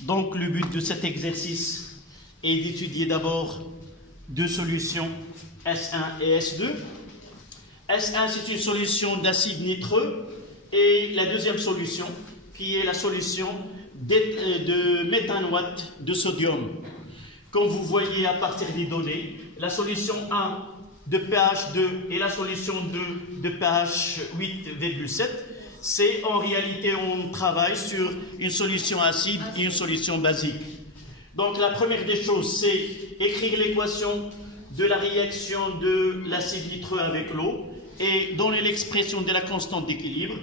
Donc le but de cet exercice est d'étudier d'abord deux solutions, S1 et S2. S1, c'est une solution d'acide nitreux, et la deuxième solution, qui est la solution de méthanoate de sodium. Comme vous voyez à partir des données, la solution 1 de pH 2 et la solution 2 de pH 8,7, c'est en réalité on travaille sur une solution acide et une solution basique. Donc la première des choses, c'est écrire l'équation de la réaction de l'acide nitreux avec l'eau et donner l'expression de la constante d'équilibre,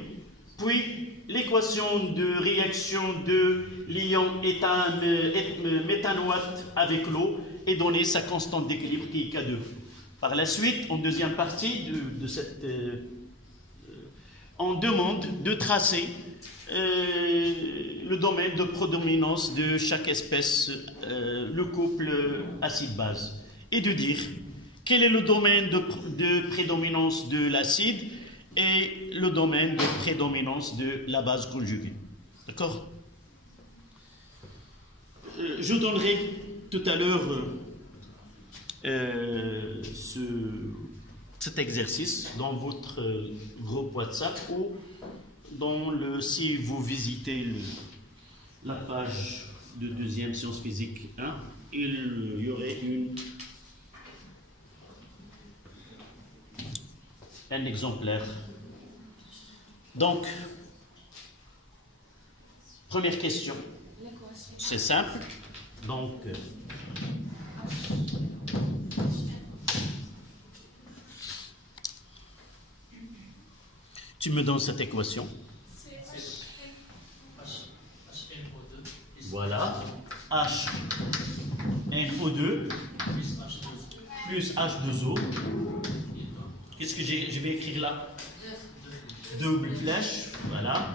puis l'équation de réaction de l'ion méthanoate avec l'eau et donner sa constante d'équilibre qui est K2. Par la suite, en deuxième partie on demande de tracer le domaine de prédominance de chaque espèce, le couple acide-base, et de dire quel est le domaine de prédominance de l'acide et le domaine de prédominance de la base conjuguée. D'accord? Je donnerai tout à l'heure cet exercice dans votre groupe WhatsApp ou si vous visitez la page de deuxième sciences physiques 1, il y aurait un exemplaire. Donc, première question, c'est simple. Donc, tu me donnes cette équation. Voilà. HNO2 plus H2O. Qu'est-ce que je vais écrire là? Double flèche. Voilà.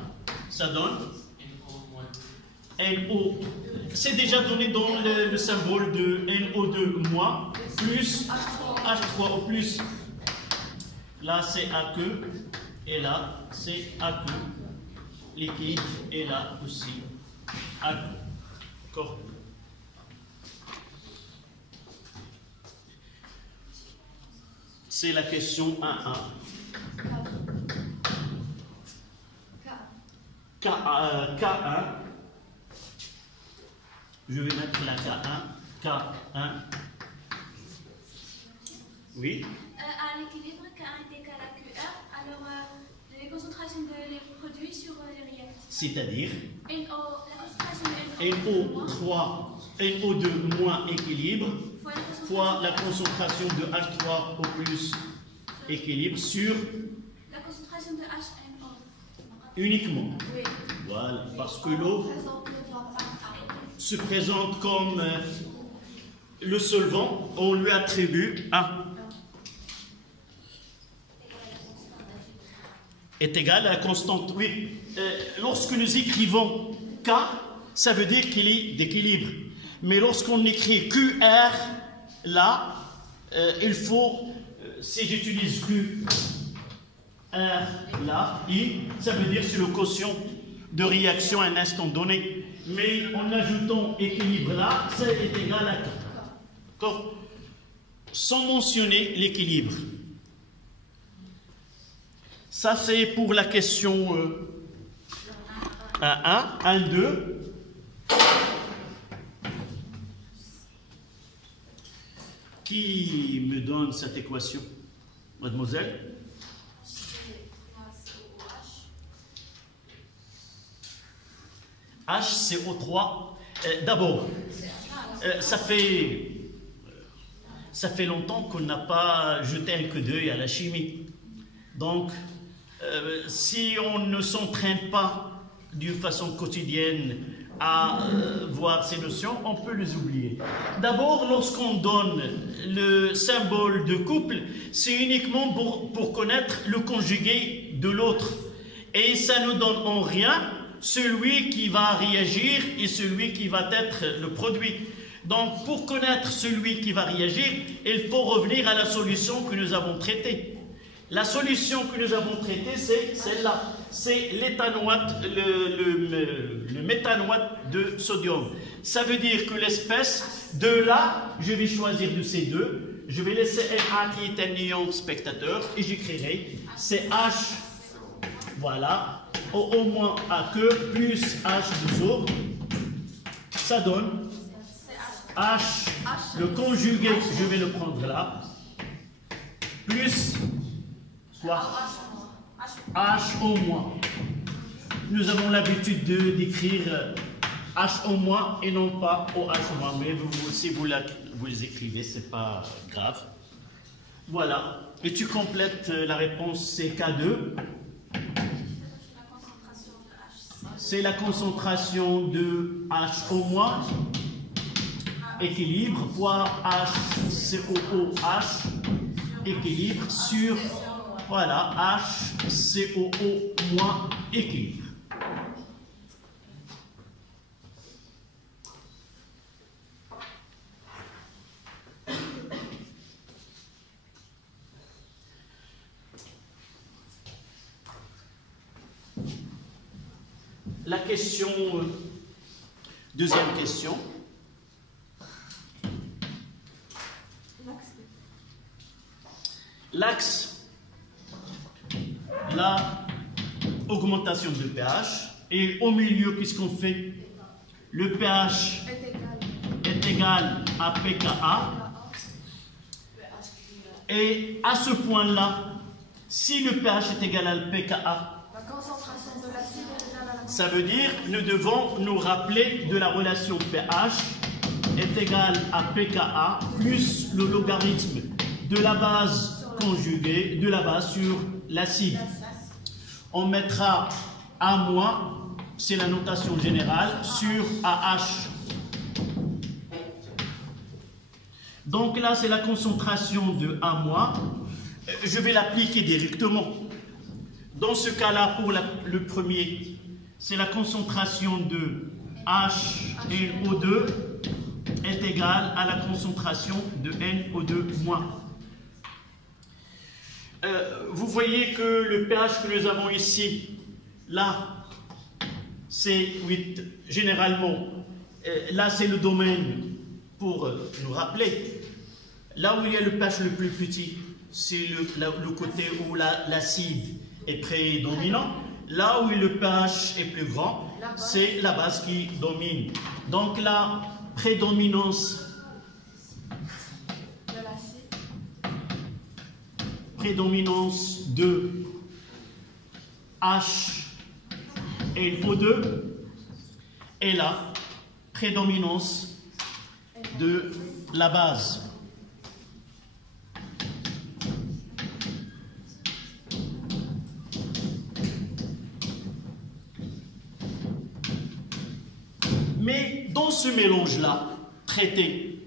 Ça donne NO. C'est déjà donné dans le symbole de NO2 moins plus H3O plus. Là, c'est aqueux. Et là, c'est aqueux. Liquide. Et là aussi, aqueux. D'accord? C'est la question 1.1. K1. Je vais mettre la K1. K1. Oui. À l'équilibre, K1 est égal à QR. Alors, les concentrations des produits sur les réactifs. C'est-à-dire la concentration de NO2 moins équilibre fois la concentration de H3O plus équilibre sur la concentration de HNO. Uniquement. Oui. Voilà, parce que l'eau se présente comme le solvant, on lui attribue 1. Est égal à la constante. Oui. Lorsque nous écrivons K, ça veut dire qu'il est d'équilibre. Mais lorsqu'on écrit QR, là, il faut, si j'utilise QR, là, I, ça veut dire c'est le quotient de réaction à un instant donné. Mais en ajoutant équilibre là, ça est égal à K. D'accord? Sans mentionner l'équilibre. Ça, c'est pour la question 1, 1,2. Qui me donne cette équation, mademoiselle? HCO3. D'abord, ça fait longtemps qu'on n'a pas jeté un coup d'œil à la chimie. Donc, si on ne s'entraîne pas d'une façon quotidienne à voir ces notions, on peut les oublier. D'abord, lorsqu'on donne le symbole de couple, c'est uniquement pour connaître le conjugué de l'autre. Et ça ne donne en rien celui qui va réagir et celui qui va être le produit. Donc, pour connaître celui qui va réagir, il faut revenir à la solution que nous avons traitée. La solution que nous avons traitée, c'est celle-là. c'est l'éthanoate, le méthanoate de sodium. Ça veut dire que l'espèce de là, je vais choisir de ces deux. Je vais laisser Na qui est un ion spectateur et j'écrirai CH, voilà, au moins AQ plus H2O. Ça donne H, le conjugué, je vais le prendre là, plus quoi? H au moins. Nous avons l'habitude d'écrire H au moins et non pas OH au moins, mais si vous les écrivez, c'est pas grave. Voilà, et tu complètes la réponse, c'est K2. C'est la concentration de H au moins, équilibre, fois HCOOH, équilibre, sur, voilà, HCOO moins équilibre. La question, deuxième question. L'axe, la augmentation de pH, et au milieu, qu'est-ce qu'on fait? Le pH est égal à pKa, et à ce point-là, si le pH est égal à pKa, la concentration de l'acide est égale à la... Ça veut dire que nous devons nous rappeler de la relation pH est égal à pKa plus le logarithme de la base conjuguée, de la base sur l'acide. On mettra A-, c'est la notation générale, sur AH. Donc là, c'est la concentration de A-. Je vais l'appliquer directement. Dans ce cas-là, pour le premier, c'est la concentration de HNO2 est égale à la concentration de NO2-. Vous voyez que le pH que nous avons ici, là, c'est 8. Généralement, là, c'est le domaine pour nous rappeler. Là où il y a le pH le plus petit, c'est le côté où l'acide est prédominant. Là où le pH est plus grand, c'est la base qui domine. Donc la prédominance de H et O2 et la prédominance de la base. Mais dans ce mélange-là, traité,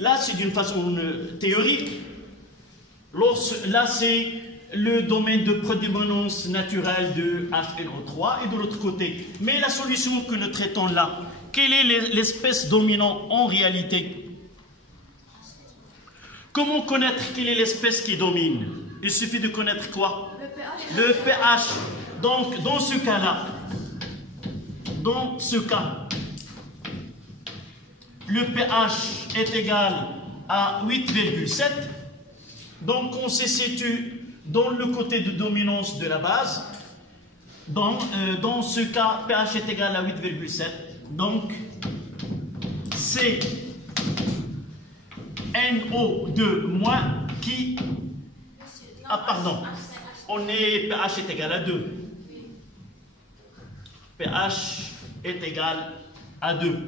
là c'est d'une façon théorique, là c'est le domaine de prédominance naturelle de HNO3 et de l'autre côté. Mais la solution que nous traitons là, quelle est l'espèce dominante en réalité? Comment connaître quelle est l'espèce qui domine? Il suffit de connaître quoi? Le pH. Donc dans ce cas-là, dans ce cas, le pH est égal à 8,7. Donc, on se situe dans le côté de dominance de la base. Dans ce cas, pH est égal à 8,7. Donc, c'est NO2- qui... Ah, pardon. pH est égal à 2. pH est égal à 2.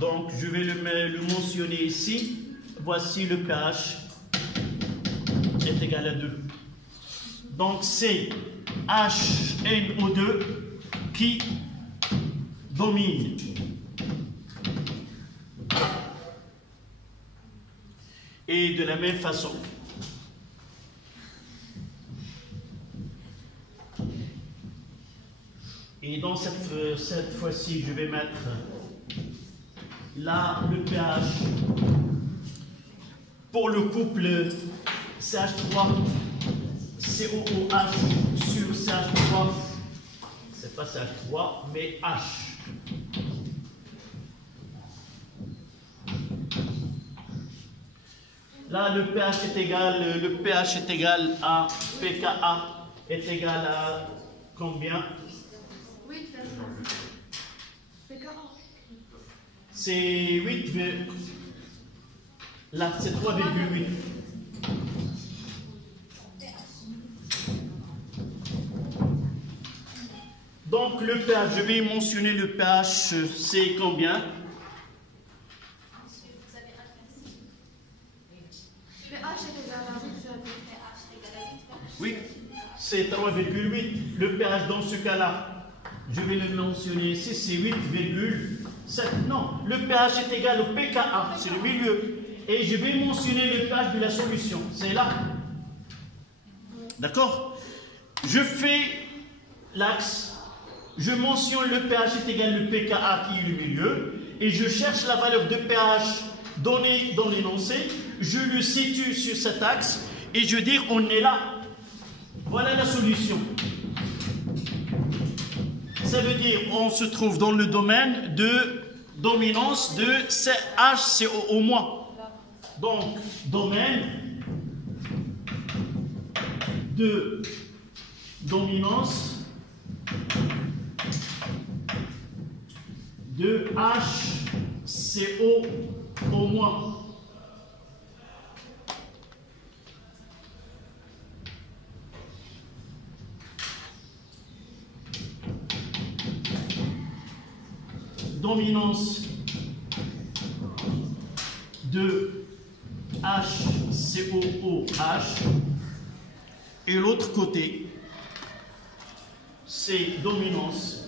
Donc, je vais le mentionner ici. Voici le pH est égal à 2. Donc, c'est HNO2 qui domine. Et de la même façon, et dans cette fois-ci, je vais mettre là le pH pour le couple CH3 COOH sur CH3, c'est pas CH3, mais H. Là, le pH est égal à pKa est égal à combien? 8 pKa. C'est 8, là, c'est 3,8. Donc, le pH, je vais mentionner le pH, c'est combien? pH est égal à 8. Oui, c'est 3,8. Le pH dans ce cas-là, je vais le mentionner ici, c'est 8,7. Non, le pH est égal au pKa, c'est le milieu. Et je vais mentionner le pH de la solution, c'est là. D'accord? Je fais l'axe, je mentionne le pH est égal au pKa qui est le milieu, et je cherche la valeur de pH donnée dans l'énoncé, je le situe sur cet axe, et je dis on est là. Voilà la solution. Ça veut dire on se trouve dans le domaine de dominance de HCO-. Donc, domaine de dominance de HCO-. Dominance de HCOOH et l'autre côté c'est dominance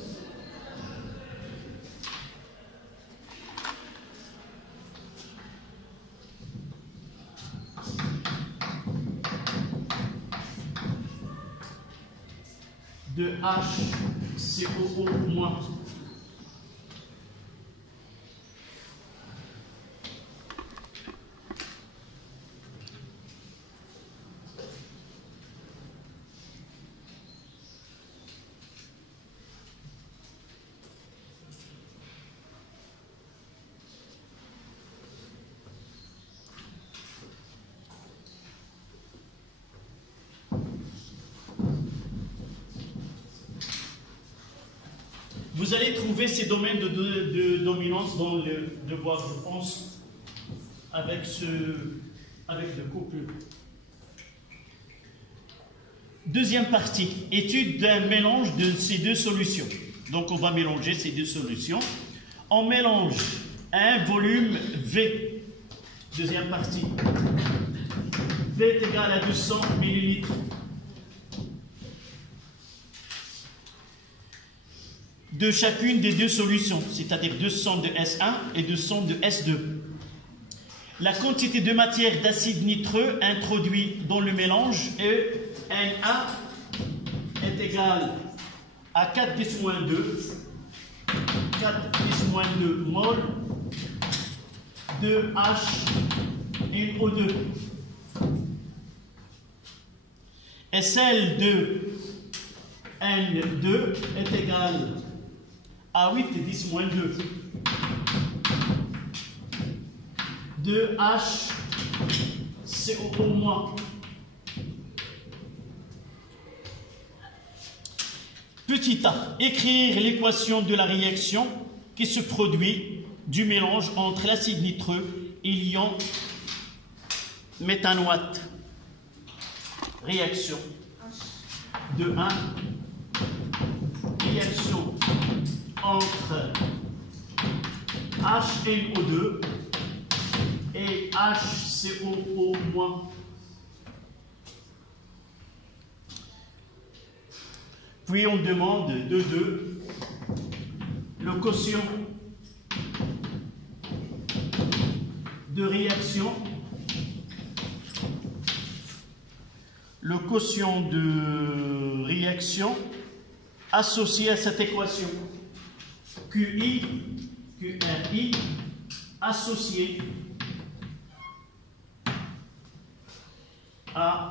de HCOO-. Vous allez trouver ces domaines de dominance dans le devoir, je pense, avec le couple. Deuxième partie, étude d'un mélange de ces deux solutions. Donc on va mélanger ces deux solutions. On mélange un volume V. Deuxième partie. V est égal à 200 ml. De chacune des deux solutions, c'est-à-dire 200 de S1 et 200 de S2. La quantité de matière d'acide nitreux introduit dans le mélange est Na est égal à 4 10 moins 2, 4 10 moins 2 mol de H et O2. Et celle de N2 est égale à 8 10 moins 2 de HCO-. Petit a, écrire l'équation de la réaction qui se produit du mélange entre l'acide nitreux et l'ion méthanoate. Réaction de 1, réaction entre HNO2 et HCO-. Puis on demande de 2 le quotient de réaction, associé à cette équation. QI associé à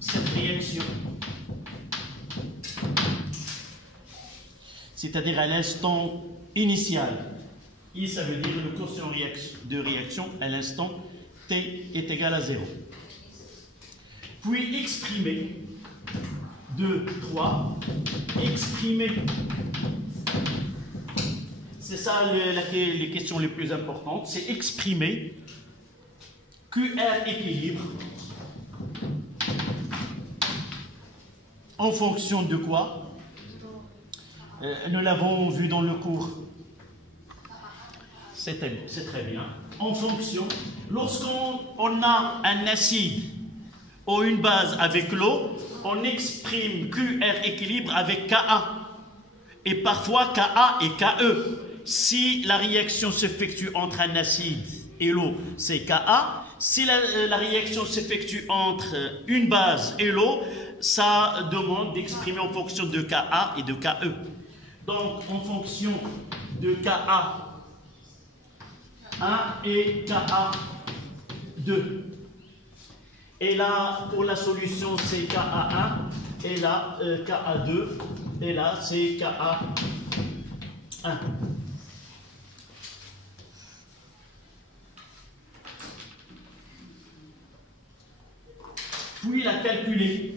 cette réaction. c'est-à-dire à l'instant initial. I, ça veut dire le quotient de réaction à l'instant T est égal à 0. Puis exprimer 2, 3, exprimer. C'est ça les questions les plus importantes, c'est exprimer QR équilibre en fonction de quoi? Nous l'avons vu dans le cours. C'est très bien. En fonction, lorsqu'on a un acide ou une base avec l'eau, on exprime QR équilibre avec Ka. Et parfois Ka et Ke. Si la réaction s'effectue entre un acide et l'eau, c'est Ka. Si la réaction s'effectue entre une base et l'eau, ça demande d'exprimer en fonction de Ka et de Ke. Donc, en fonction de Ka 1 et Ka 2. Et là, pour la solution, c'est Ka 1, et là, Ka 2, et là, c'est Ka 1. Puis la calculer.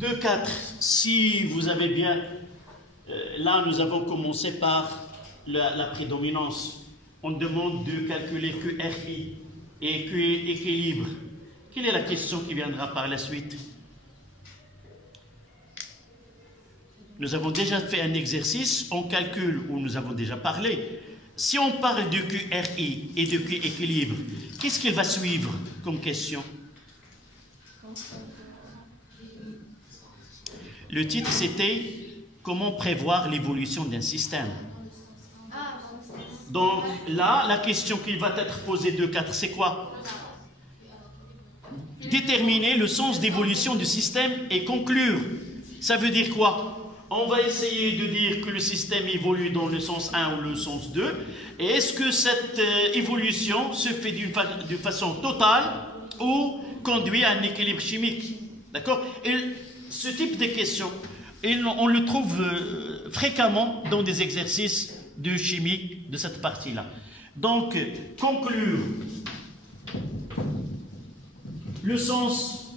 De 4, si vous avez bien, là nous avons commencé par la prédominance. On demande de calculer QRI et Q équilibre. Quelle est la question qui viendra par la suite? Nous avons déjà fait un exercice, on calcule, où nous avons déjà parlé. Si on parle de QRI et de Q équilibre, qu'est-ce qu'il va suivre comme question? Le titre, c'était « Comment prévoir l'évolution d'un système ?» Donc là, la question qui va être posée de 4, c'est quoi? Déterminer le sens d'évolution du système et conclure. Ça veut dire quoi? On va essayer de dire que le système évolue dans le sens 1 ou le sens 2. Et est-ce que cette évolution se fait d'une façon totale ou conduit à un équilibre chimique? D'accord? Et ce type de questions, on le trouve fréquemment dans des exercices de chimie de cette partie-là. Donc, conclure le sens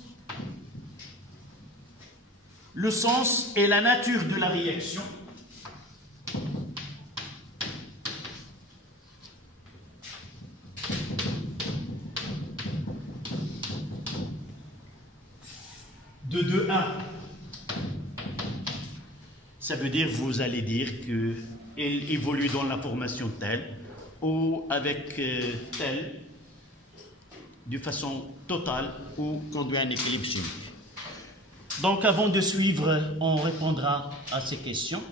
et la nature de la réaction. De 2-1. Ça veut dire, vous allez dire qu'elle évolue dans la formation telle ou avec telle, de façon totale ou conduit à un équilibre chimique. Donc, avant de suivre, on répondra à ces questions.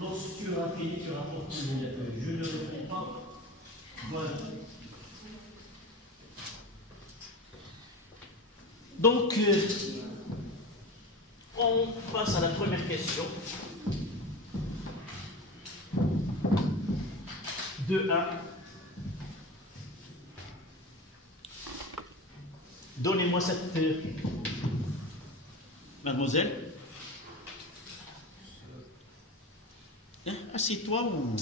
Lorsque tu auras fini, tu rapportes le feuille. Je ne réponds pas. Voilà. Donc, on passe à la première question. 2-1. Donnez-moi cette mademoiselle. Assieds-toi ou...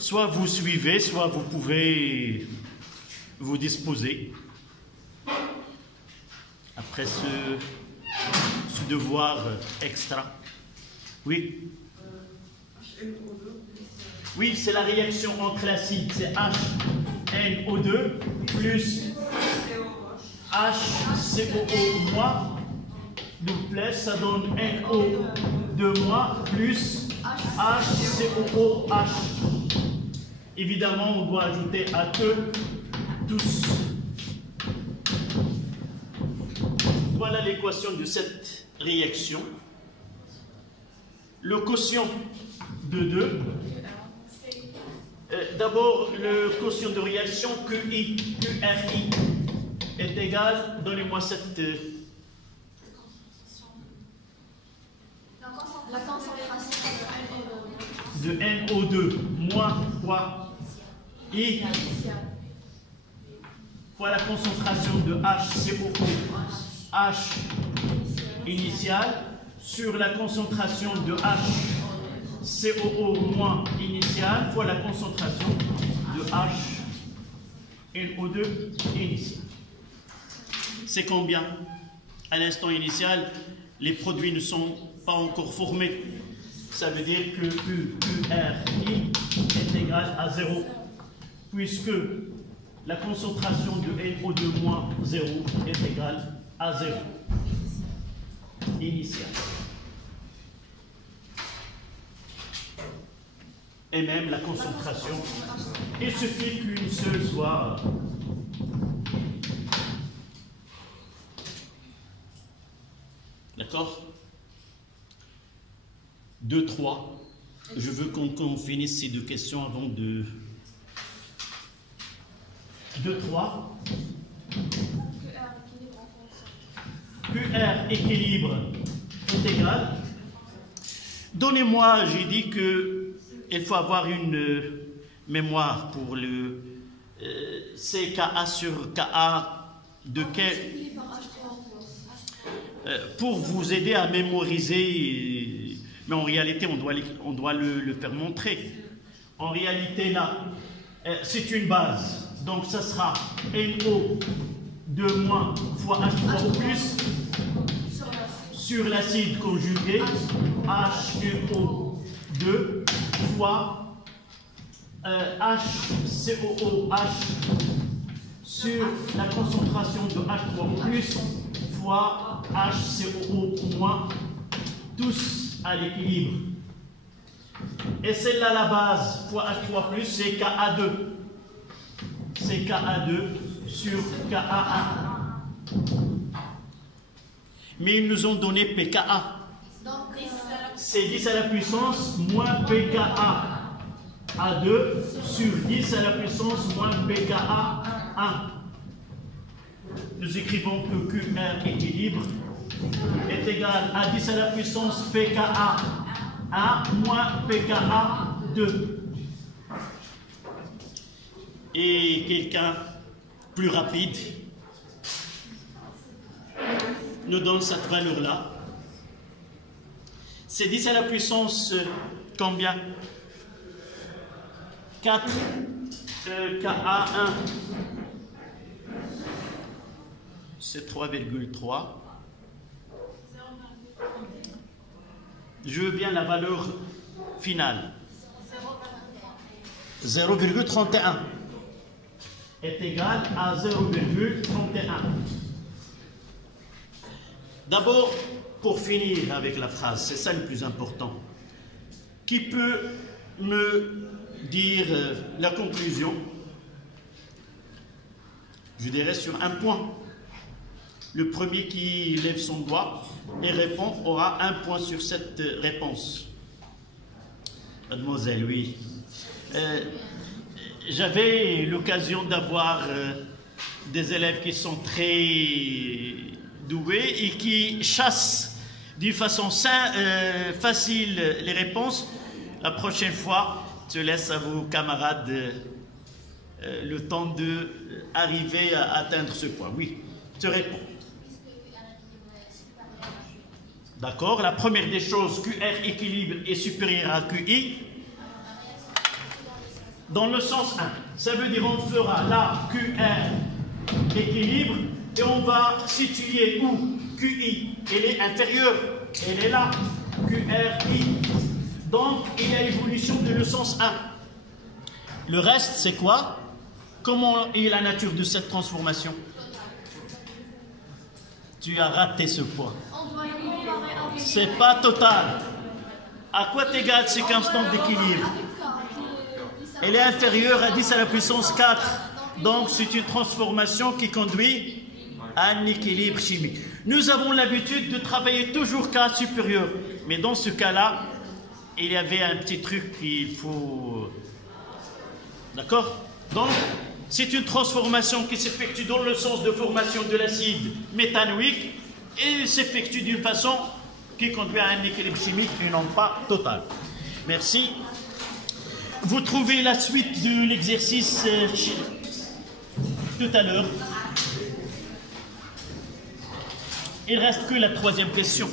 Soit vous suivez, soit vous pouvez vous disposer. Après ce devoir extra. Oui. Oui, c'est la réaction entre l'acide, c'est HNO2 plus HCOO moins duplex, ça donne NO de moins plus HCOOH. Évidemment, on doit ajouter à eux tous. Voilà l'équation de cette réaction. Le quotient de 2. D'abord, le quotient de réaction QRI est égal, donnez-moi cette... La concentration de NO2 moins quoi I fois la concentration de HCOO H initial sur la concentration de HCOO moins initial fois la concentration de HNO2 initial. C'est combien? À l'instant initial, les produits ne sont pas encore formés. Ça veut dire que QRI est égal à 0, puisque la concentration de NO2 moins 0 est égale à 0 initial. Et même la concentration, il suffit qu'une seule soit... D'accord? 2, 3. Je veux qu'on finisse ces deux questions avant de... 2, 3. QR équilibre est égal. Donnez-moi, j'ai dit qu'il faut avoir une mémoire pour le CKA sur KA de quel... pour vous aider à mémoriser, mais en réalité, on doit le faire montrer. En réalité, là, c'est une base. Donc, ça sera NO 2 moins fois H3 plus sur l'acide conjugué HNO 2 fois HCOOH sur la concentration de H3 plus fois HCOO moins, tous à l'équilibre. Et celle-là, la base fois H3+, c'est Ka2. C'est Ka2 sur Ka1. Mais ils nous ont donné pKa. C'est 10 à la puissance moins pKa. A2 sur 10 à la puissance moins pKa 1. Nous écrivons que QR équilibre est égal à 10 à la puissance pKa 1 moins pKa 2. Et quelqu'un plus rapide nous donne cette valeur-là. C'est 10 à la puissance combien? 4 Ka1. C'est 3,3. Je veux bien la valeur finale. 0,31 est égal à 0,31. D'abord, pour finir avec la phrase, c'est ça le plus important. Qui peut me dire la conclusion? Je dirais sur un point. Le premier qui lève son doigt et répond aura un point sur cette réponse. Mademoiselle, oui. J'avais l'occasion d'avoir des élèves qui sont très doués et qui chassent d'une façon facile les réponses. La prochaine fois, je laisse à vos camarades le temps d'arriver à atteindre ce point. Oui, je réponds. D'accord? La première des choses, QR équilibre est supérieur à QI. Dans le sens 1, ça veut dire on fera là QR équilibre et on va situer où QI, elle est inférieure, elle est là, QRI. Donc il y a évolution de le sens 1. Le reste, c'est quoi? Comment est la nature de cette transformation? Tu as raté ce point. On doit C'est pas total. À quoi est égale cette constante d'équilibre? Elle est inférieure à 10 à la puissance 4. Donc c'est une transformation qui conduit à un équilibre chimique. Nous avons l'habitude de travailler toujours cas supérieur. Mais dans ce cas-là, il y avait un petit truc qu'il faut... D'accord? Donc, c'est une transformation qui s'effectue dans le sens de formation de l'acide méthanoïque et s'effectue d'une façon qui conduit à un équilibre chimique et non pas total. Merci. Vous trouvez la suite de l'exercice tout à l'heure. Il ne reste que la troisième question.